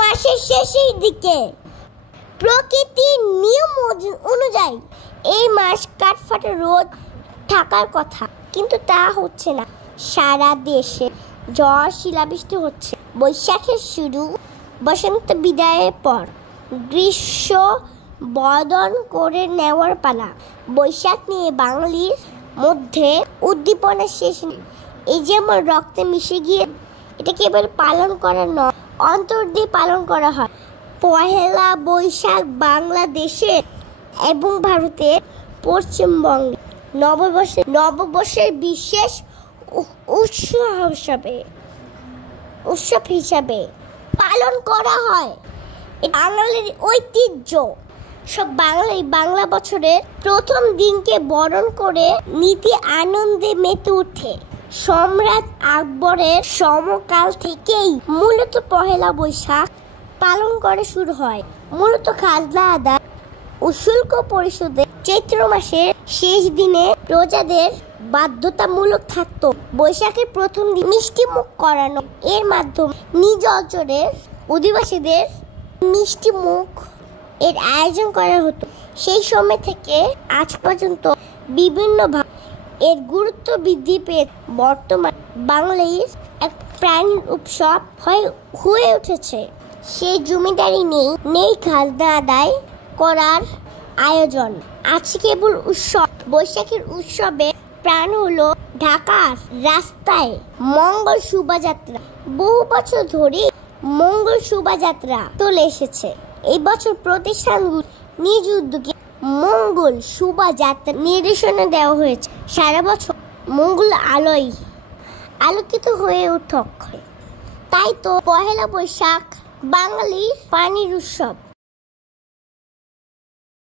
মাসের শেষের দিকে প্রকৃতির নিয়ম অনুযায়ী এই মাস কাঠফাটা রোদ থাকার কথা, কিন্তু তা হচ্ছে না। সারা দেশে ঝড় শিলাবৃষ্টি হচ্ছে। বৈশাখের শুরু, বসন্ত বিদায়ের পর গ্রীষ্ম বরণ করে নেওয়ার পালা। বৈশাখ নিয়ে বাঙালির মধ্যে উদ্দীপনা শেষ নেই। এই যেমন রক্তে মিশে গিয়ে, এটা কেবল পালন করা নয়, অন্তর দিয়ে পালন করা হয়। পহেলা বৈশাখ বাংলাদেশে এবং ভারতের পশ্চিমবঙ্গে নববর্ষের বিশেষ উৎসব হিসাবে পালন করা হয়। বাঙালির ঐতিহ্য। সব বাংলা বছরের প্রথম দিনকে বরণ করে নীতি আনন্দে মেতে ওঠে। সম্রাট আকবরের সমকাল থেকেই মূলত পহেলা বৈশাখ পালন করা শুরু হয়। মূলত খাজনা আদায় ও শুল্ক পরিশোধে চৈত্র মাসের শেষ দিনে প্রজাদের বাধ্যতামূলক থাকতো। বৈশাখের প্রথম দিন মিষ্টি মুখ করানো, এর মাধ্যমে নিজ অঞ্চলের অধিবাসীদের মিষ্টি মুখ এর আয়োজন করা হতো। সেই সময় থেকে আজ পর্যন্ত বিভিন্নভাবে এর গুরুত্ব বৃদ্ধি পেয়ে বর্তমান বাংলার এক প্রাণীর উৎসব হয়ে উঠেছে। সেই জমিদারি নেই খাজনা আদায় করার আয়োজন। আজ কেবল উৎসব। বৈশাখের উৎসবে প্রাণ হলো ঢাকার রাস্তায় মঙ্গল শোভাযাত্রা। বহু বছর ধরে মঙ্গল শোভাযাত্রা চলে এসেছে। এই বছর প্রতিষ্ঠানগুলি নিজ উদ্যোগে মঙ্গল শোভাযাত্রা নির্দেশনা দেওয়া হয়েছে। সারা বছর মঙ্গল আলোয় আলোকিত হয়ে উঠুক। তাই তো পহেলা বৈশাখ বাঙালির প্রাণীর উৎসব।